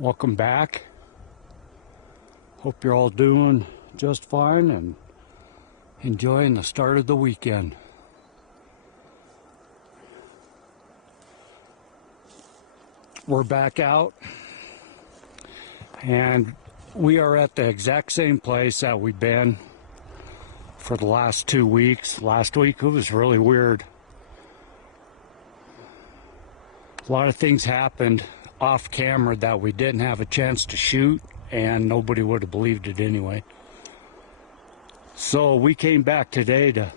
Welcome back. Hope you're all doing just fine and enjoying the start of the weekend. We're back out and we are at the exact same place that we've been for the last 2 weeks. Last week it was really weird. A lot of things happened off camera that we didn't have a chance to shoot, and nobody would have believed it anyway. So we came back today to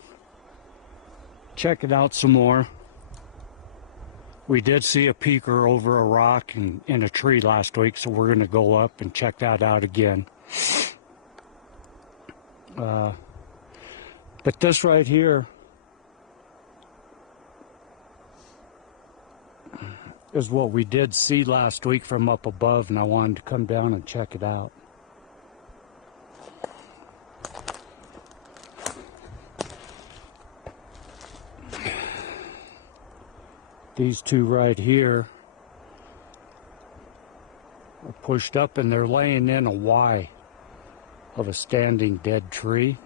check it out some more. We did see a peeker over a rock and in a tree last week, so we're going to go up and check that out again. But this right here is what we did see last week from up above, and I wanted to come down and check it out. These two right here are pushed up and they're laying in a Y of a standing dead tree.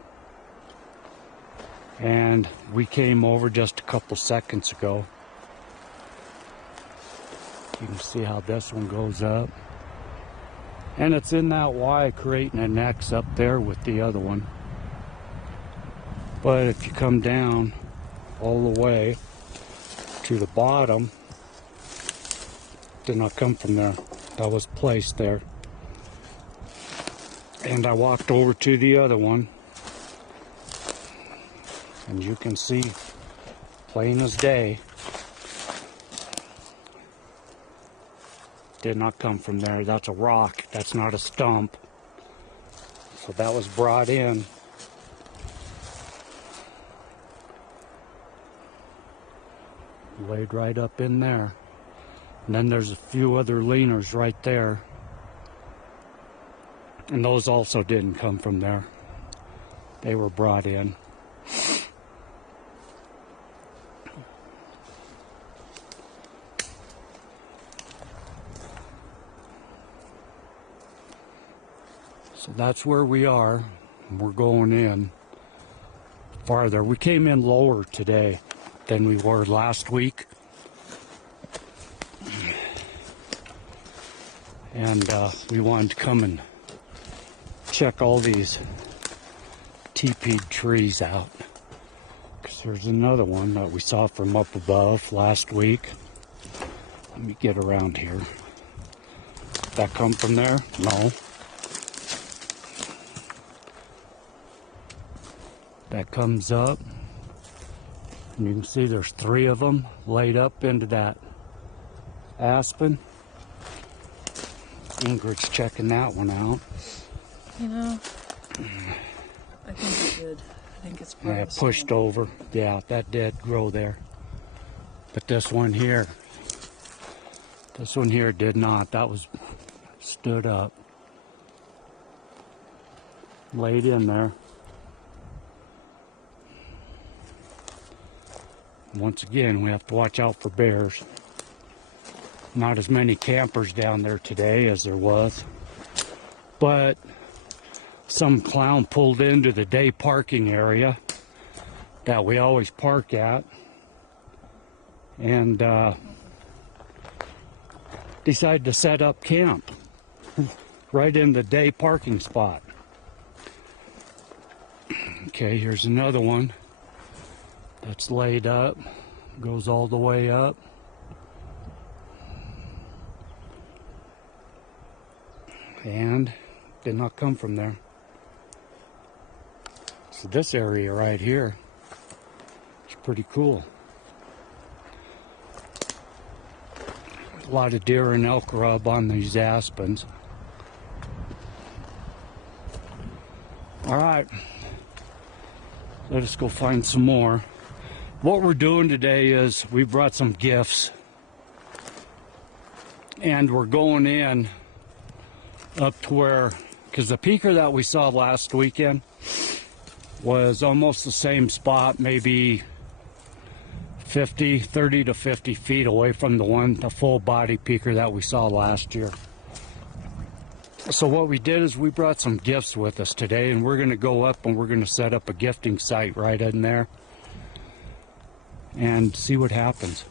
And we came over just a couple seconds ago. You can see how this one goes up. And it's in that Y, creating an X up there with the other one. But if you come down all the way to the bottom, did not come from there. That was placed there. And I walked over to the other one. And you can see, plain as day, did not come from there. That's a rock. That's not a stump. So that was brought in. Laid right up in there. And then there's a few other leaners right there. And those also didn't come from there. They were brought in. So that's where we are. We're going in farther. We came in lower today than we were last week. And we wanted to come and check all these teepeed trees out. Because there's another one that we saw from up above last week. Let me get around here. Did that come from there? No. That comes up, and you can see there's 3 of them laid up into that aspen. Ingrid's checking that one out. You know, I think it did. I think it's part of the pushed over. Yeah, that did grow there. But this one here did not. That was stood up, laid in there. Once again, we have to watch out for bears. Not as many campers down there today as there was, but some clown pulled into the day parking area that we always park at and decided to set up camp right in the day parking spot. Okay, here's another one that's laid up, goes all the way up. And did not come from there. So this area right here is pretty cool. A lot of deer and elk rub on these aspens. All right, let us go find some more. What we're doing today is we brought some gifts and we're going in up to where, because the peeker that we saw last weekend was almost the same spot, maybe 30 to 50 feet away from the full body peeker that we saw last year. So what we did is we brought some gifts with us today, and we're going to go up and we're going to set up a gifting site right in there and see what happens.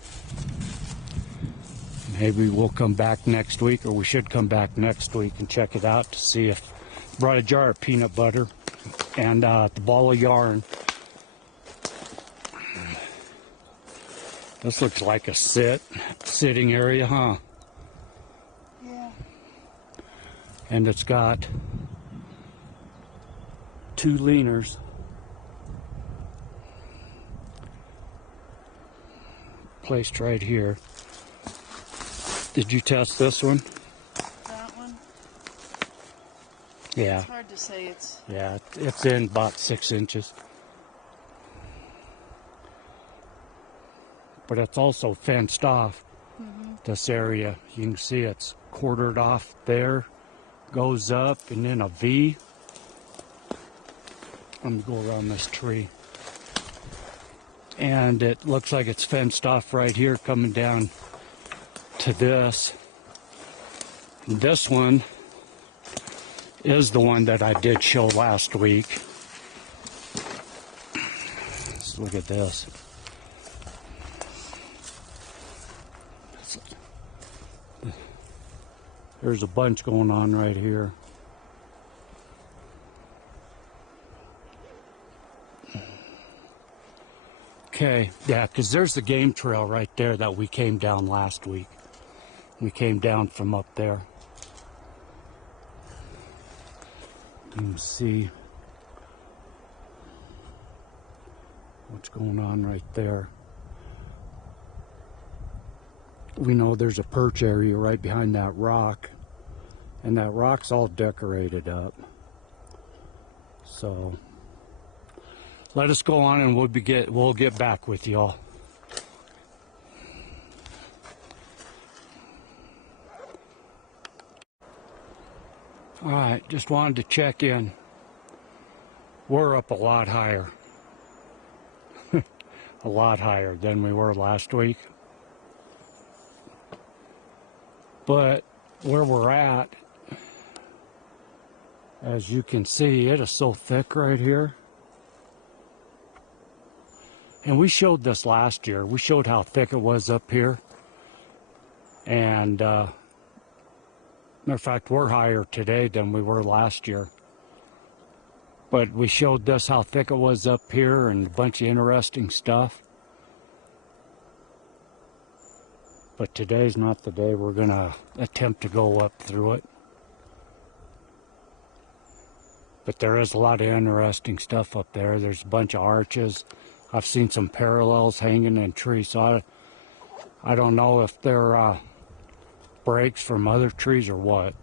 Maybe we'll come back next week, or we should come back next week and check it out to see if... Brought a jar of peanut butter and the ball of yarn. This looks like a sitting area, huh? Yeah. And it's got 2 leaners. Placed right here. Did you test this one? That one? Yeah. It's hard to say. Yeah, it's in about 6 inches. But it's also fenced off, this area. You can see it's quartered off there, goes up, and then a V. Let me go around this tree. And it looks like it's fenced off right here, coming down to this. And this one is the one that I did show last week. Let's look at this. There's a bunch going on right here. Okay, yeah, because there's the game trail right there that we came down last week. We came down from up there. You can see what's going on right there. We know there's a perch area right behind that rock, and that rock's all decorated up. So let us go on, and we'll get back with y'all. All right, just wanted to check in. We're up a lot higher. A lot higher than we were last week. But where we're at, as you can see, it is so thick right here. And we showed this last year. We showed how thick it was up here. And matter of fact, we're higher today than we were last year. But we showed this how thick it was up here and a bunch of interesting stuff. But today's not the day we're going to attempt to go up through it. But there is a lot of interesting stuff up there. There's a bunch of arches. I've seen some parallels hanging in trees. So I don't know if they're breaks from other trees or what.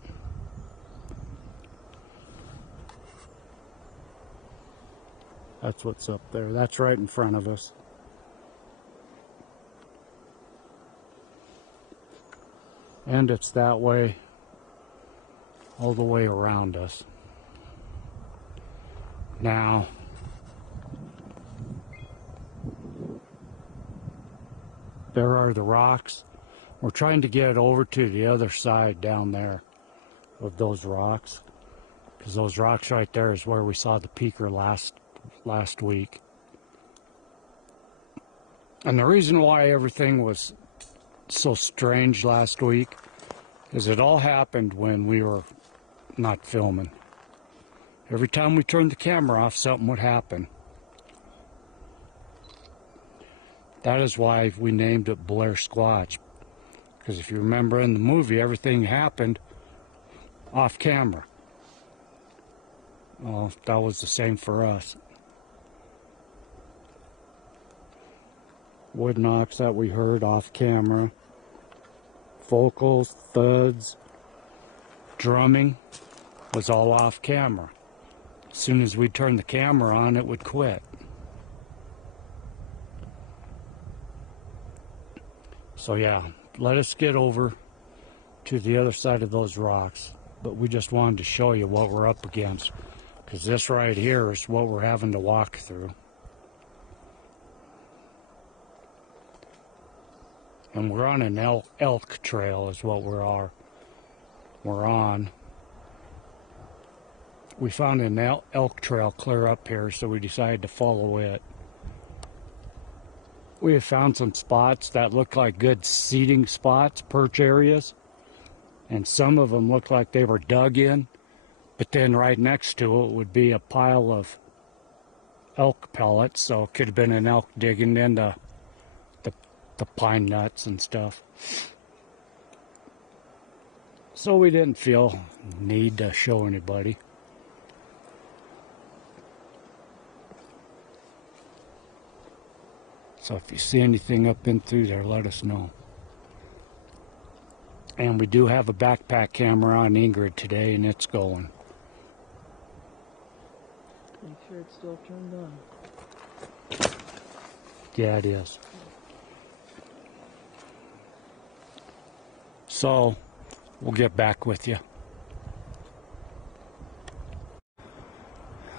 That's what's up there. That's right in front of us. And it's that way all the way around us. Now, there are the rocks. We're trying to get over to the other side down there of those rocks, because those rocks right there is where we saw the peaker last week. And the reason why everything was so strange last week is it all happened when we were not filming. Every time we turned the camera off, something would happen. That is why we named it Blair Squatch. Because if you remember in the movie, everything happened off camera. Well, that was the same for us. Wood knocks that we heard off camera. Vocals, thuds, drumming was all off camera. As soon as we turned the camera on, it would quit. So yeah, let us get over to the other side of those rocks. But we just wanted to show you what we're up against, because this right here is what we're having to walk through. And we're on an elk trail is what we're on. we found an elk trail clear up here, so we decided to follow it. We have found some spots that look like good seating spots, perch areas, and some of them look like they were dug in, but then right next to it would be a pile of elk pellets, so it could have been an elk digging into the pine nuts and stuff. So we didn't feel need to show anybody. So if you see anything up in through there, let us know. And we do have a backpack camera on Ingrid today, and it's going. Make sure it's still turned on. Yeah, it is. So we'll get back with you.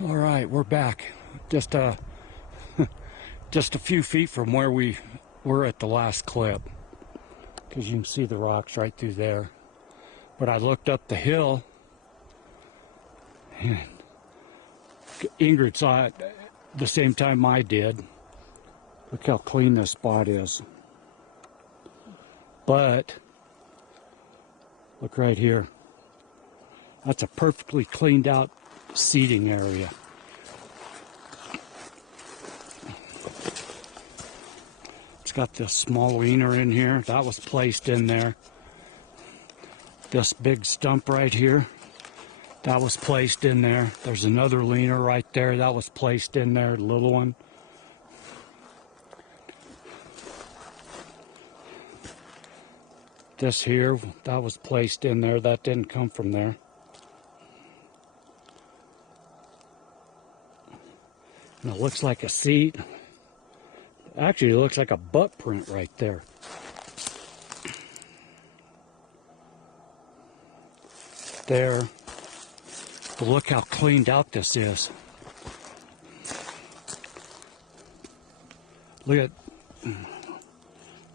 All right, we're back. Just a few feet from where we were at the last clip, because you can see the rocks right through there. But I looked up the hill, and Ingrid saw it the same time I did. Look how clean this spot is. But look right here. That's a perfectly cleaned out seating area. It's got this small leaner in here. That was placed in there. This big stump right here, that was placed in there. There's another leaner right there. That was placed in there, the little one. This here, that was placed in there. That didn't come from there. And it looks like a seat. Actually, it looks like a butt print right there. There. But look how cleaned out this is. Look at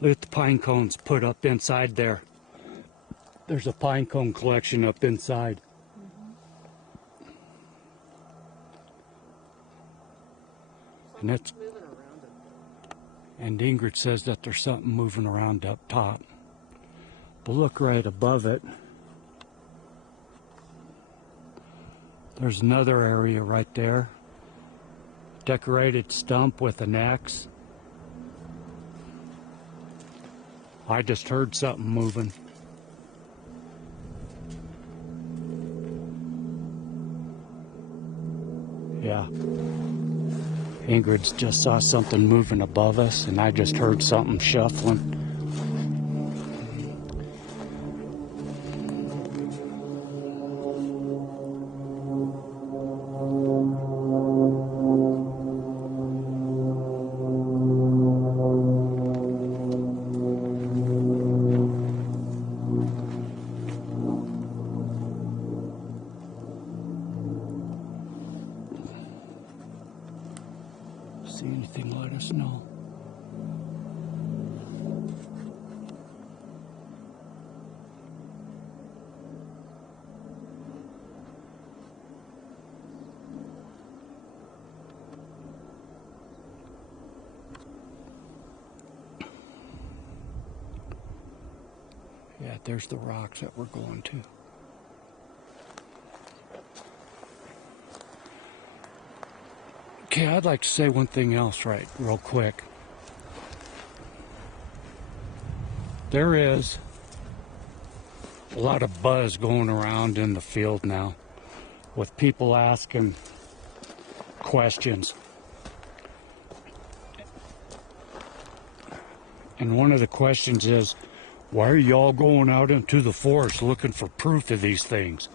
the pine cones put up inside there. There's a pine cone collection up inside. And it's moving around it. And Ingrid says that there's something moving around up top. But look right above it. There's another area right there. Decorated stump with an X. I just heard something moving. Yeah. Ingrid just saw something moving above us, and I just heard something shuffling. See anything, let us know. Yeah, there's the rocks that we're going to. Okay, I'd like to say one thing else real quick. There is a lot of buzz going around in the field now with people asking questions. And one of the questions is, why are y'all going out into the forest looking for proof of these things?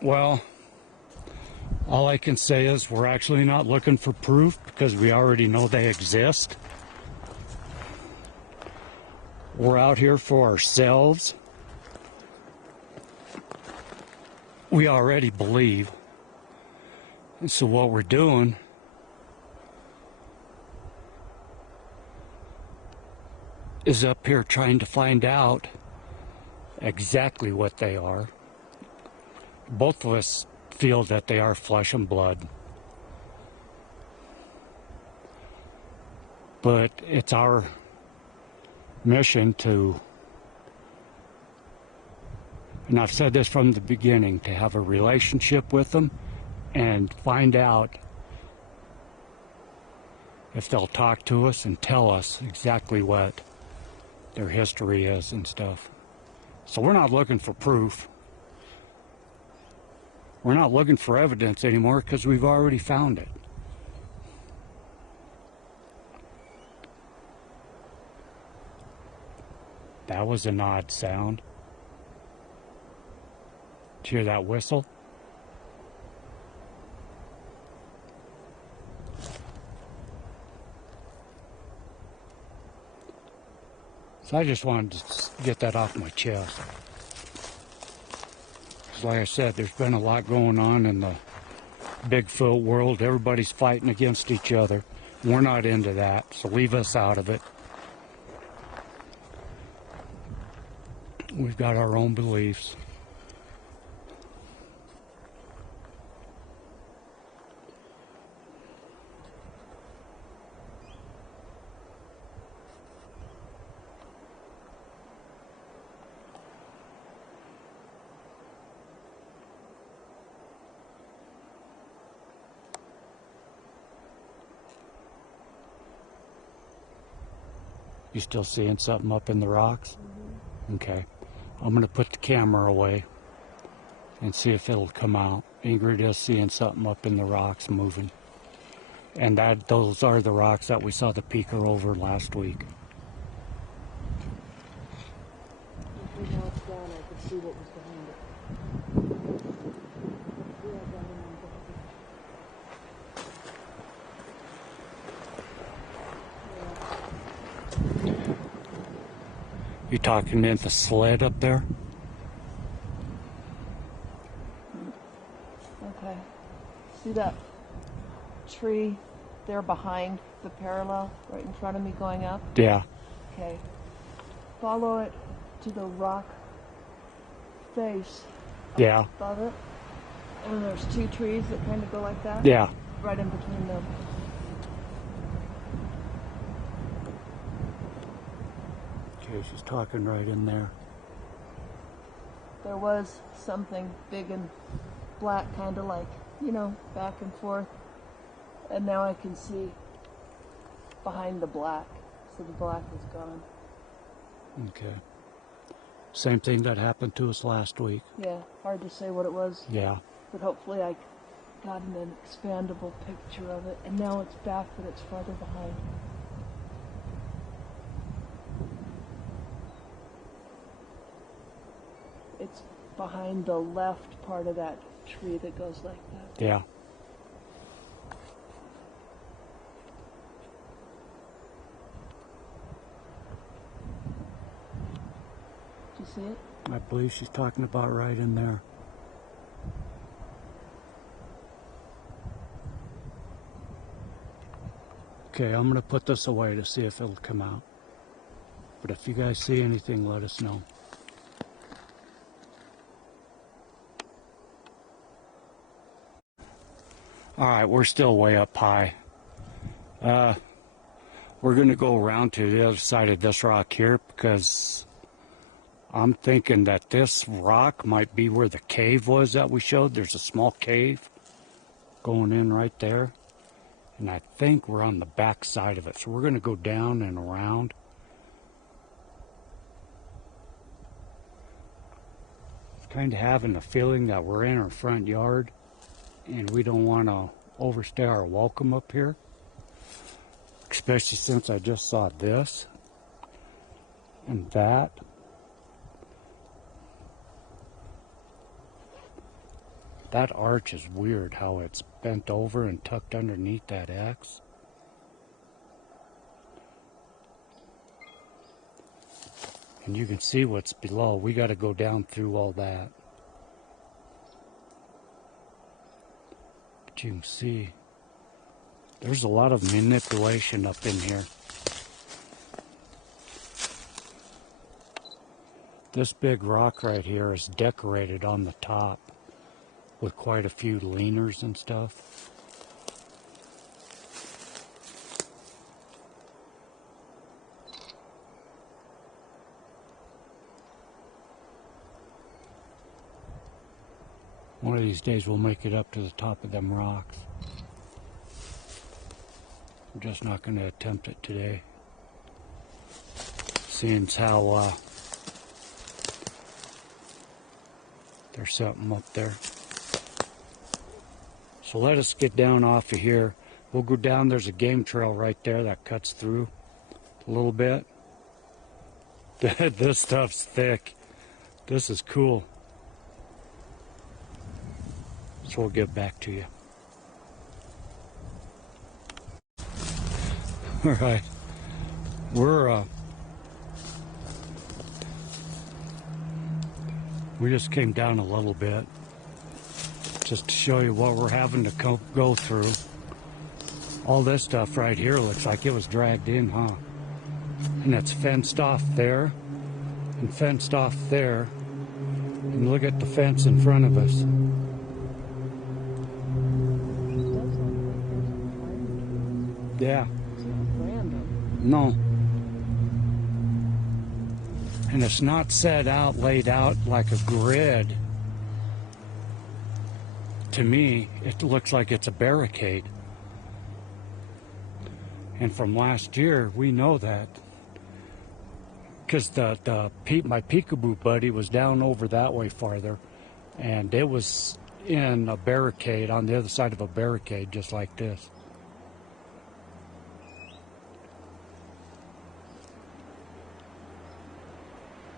Well, all I can say is we're actually not looking for proof because we already know they exist. We're out here for ourselves. We already believe. And so what we're doing is up here trying to find out exactly what they are. Both of us feel that they are flesh and blood. But it's our mission to, and I've said this from the beginning, to have a relationship with them and find out if they'll talk to us and tell us exactly what their history is and stuff. So we're not looking for proof. We're not looking for evidence anymore because we've already found it. That was an odd sound. Did you hear that whistle? So I just wanted to get that off my chest. 'Cause like I said, there's been a lot going on in the Bigfoot world. Everybody's fighting against each other. We're not into that, so leave us out of it. We've got our own beliefs. You still seeing something up in the rocks? Mm-hmm. Okay. I'm going to put the camera away and see if it'll come out. Ingrid is seeing something up in the rocks moving. And those are the rocks that we saw the peeker over last week. Now it's gone, I could see what was behind it. You talking in the sled up there? Okay. See that tree there behind the parallel, right in front of me going up? Yeah. Okay. Follow it to the rock face Yeah. above it. And there's two trees that kind of go like that. Yeah. Right in between them. Okay, she's talking right in there. There was something big and black, kind of like, you know, back and forth. And now I can see behind the black. So the black is gone. Okay. Same thing that happened to us last week. Yeah, hard to say what it was. Yeah. But hopefully I got an expandable picture of it. And now it's back, but it's farther behind. It's behind the left part of that tree that goes like that. Yeah. Do you see it? I believe she's talking about right in there. Okay, I'm going to put this away to see if it'll come out. But if you guys see anything, let us know. Alright, we're still way up high. We're going to go around to the other side of this rock here because I'm thinking that this rock might be where the cave was that we showed. There's a small cave going in right there. And I think we're on the back side of it. So we're going to go down and around. Kind of having the feeling that we're in our front yard and we don't want to overstay our welcome up here. Especially since I just saw this and that. That arch is weird how it's bent over and tucked underneath that X. And you can see what's below. We got to go down through all that. But you can see there's a lot of manipulation up in here. This big rock right here is decorated on the top. with quite a few leaners and stuff. One of these days we'll make it up to the top of them rocks. I'm just not going to attempt it today. Seeing how there's something up there. So let us get down off of here. We'll go down. There's a game trail right there that cuts through a little bit. This stuff's thick. This is cool. So we'll get back to you. All right. We just came down a little bit just to show you what we're having to go through. All this stuff right here looks like it was dragged in, huh? And it's fenced off there and fenced off there. And look at the fence in front of us. Yeah. No. And it's not set out, laid out like a grid. To me, it looks like it's a barricade. And from last year, we know that. Because my peekaboo buddy was down over that way farther. And it was in a barricade, on the other side of a barricade, just like this.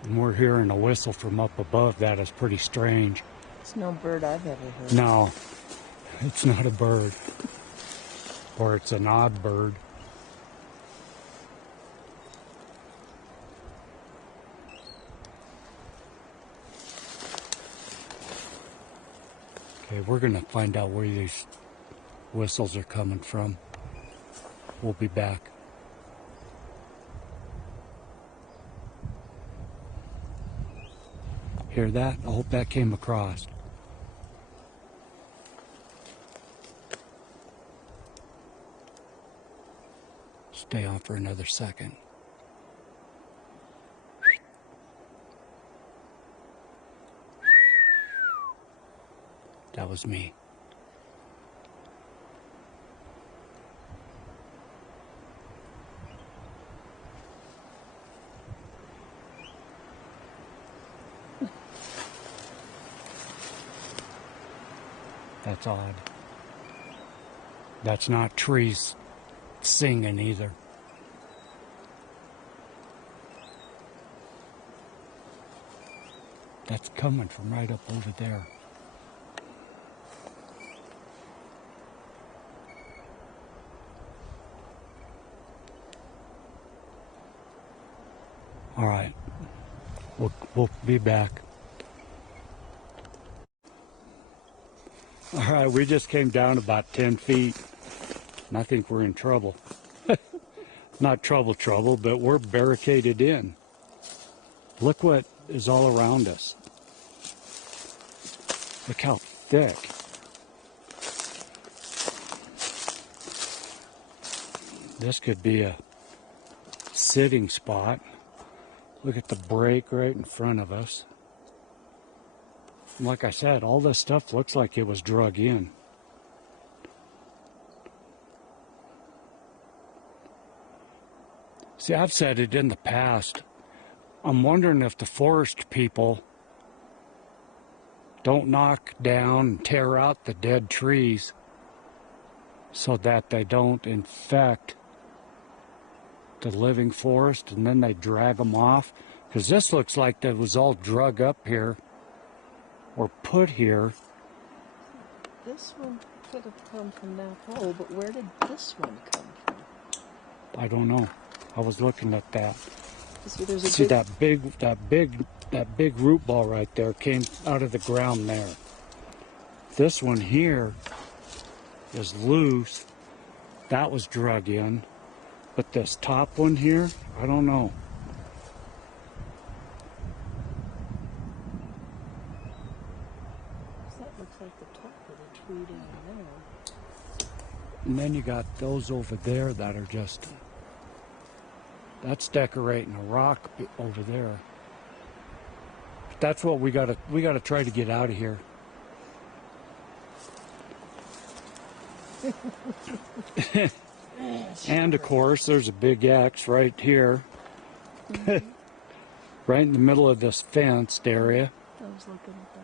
And we're hearing a whistle from up above. That is pretty strange. It's no bird I've ever heard. No, it's not a bird. Or it's an odd bird. Okay, we're going to find out where these whistles are coming from. We'll be back. Hear that? I hope that came across. Stay on for another second. That was me. That's odd. That's not trees singing either. That's coming from right up over there. All right, we'll be back. All right, we just came down about 10 feet, and I think we're in trouble. Not trouble, but we're barricaded in. Look what is all around us. Look how thick. This could be a sitting spot. Look at the break right in front of us. And like I said, all this stuff looks like it was drug in. See, I've said it in the past. I'm wondering if the forest people don't knock down and tear out the dead trees so that they don't infect the living forest, and then they drag them off. Because this looks like that was all drug up here or put here. This one could have come from that hole, but where did this one come from? I don't know. I was looking at that. See, there's a See that big root ball right there came out of the ground there. This one here is loose. That was drug in. But this top one here, I don't know. Is that Looks like the top of the tree down there. And then you got those over there that are just, that's decorating a rock over there. But that's what we gotta try to get out of here. And of course, there's a big X right here. Mm-hmm. Right in the middle of this fenced area. I was looking at that.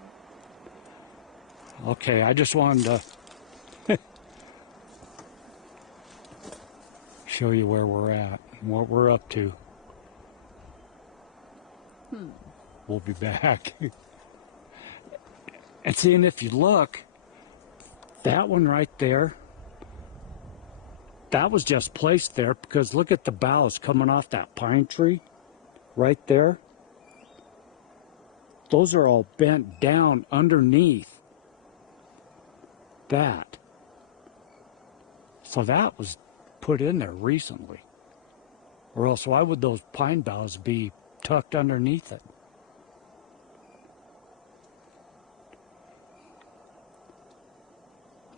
Okay, I just wanted to show you where we're at and what we're up to. We'll be back. And seeing if you look, that one right there, that was just placed there because look at the boughs coming off that pine tree right there. Those are all bent down underneath that. So that was put in there recently. Or else why would those pine boughs be tucked underneath it?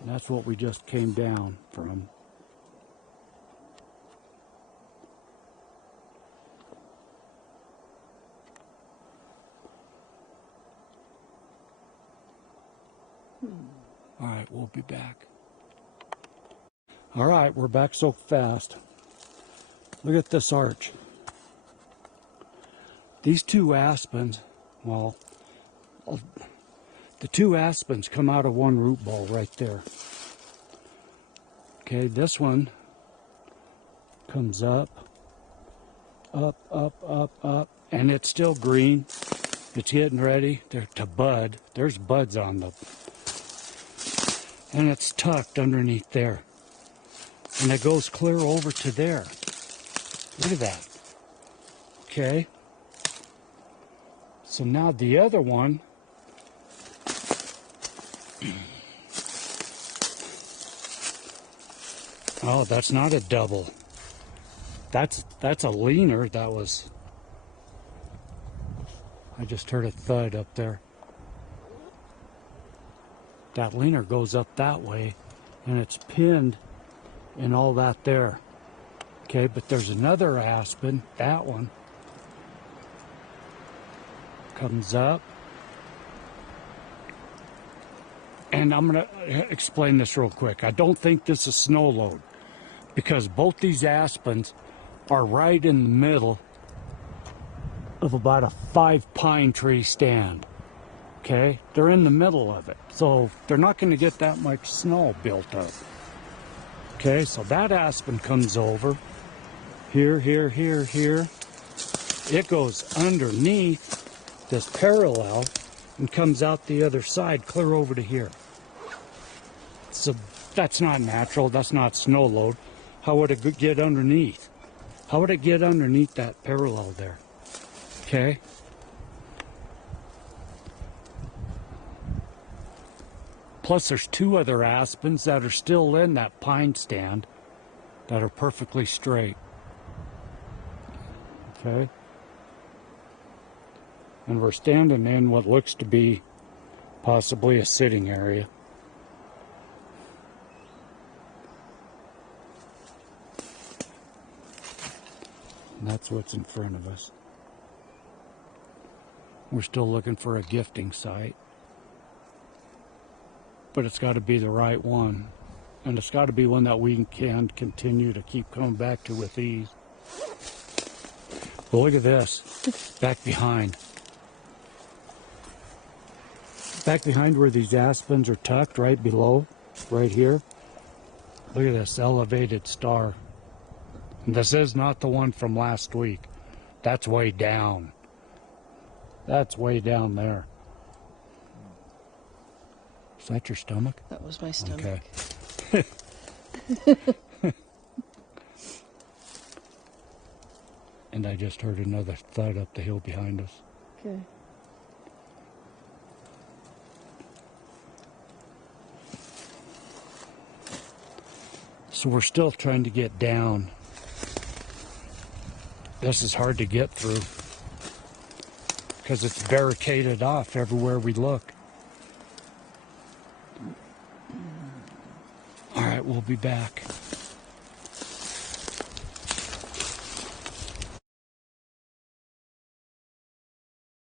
And that's what we just came down from. All right, we'll be back. All right, we're back so fast. Look at this arch. These two aspens, well, the two aspens come out of one root ball right there. Okay, this one comes up, and it's still green. It's getting ready to bud. There's buds on the, and it's tucked underneath there. And it goes clear over to there. Look at that. Okay. So now the other one, oh, that's not a double. That's a leaner. That was, I just heard a thud up there. That leaner goes up that way and it's pinned and all that there. Okay, but there's another aspen, that one comes up. And I'm going to explain this real quick. I don't think this is snow load because both these aspens are right in the middle of about a 5 pine tree stand. Okay, they're in the middle of it, so they're not going to get that much snow built up. Okay, so that aspen comes over here. It goes underneath this parallel and comes out the other side clear over to here. So that's not natural, that's not snow load. How would it get underneath? How would it get underneath that parallel there? Okay. Plus there's 2 other aspens that are still in that pine stand that are perfectly straight. Okay. And we're standing in what looks to be possibly a sitting area. And that's what's in front of us. We're still looking for a gifting site. But it's got to be the right one. And it's got to be one that we can continue to keep coming back to with ease. Well, look at this. Back behind. Back behind where these aspens are tucked, right below, right here. Look at this elevated star. And this is not the one from last week. That's way down. That's way down there. Is that your stomach? That was my stomach. Okay. And I just heard another thud up the hill behind us. Okay. So we're still trying to get down. This is hard to get through because it's barricaded off everywhere we look. right, we'll be back.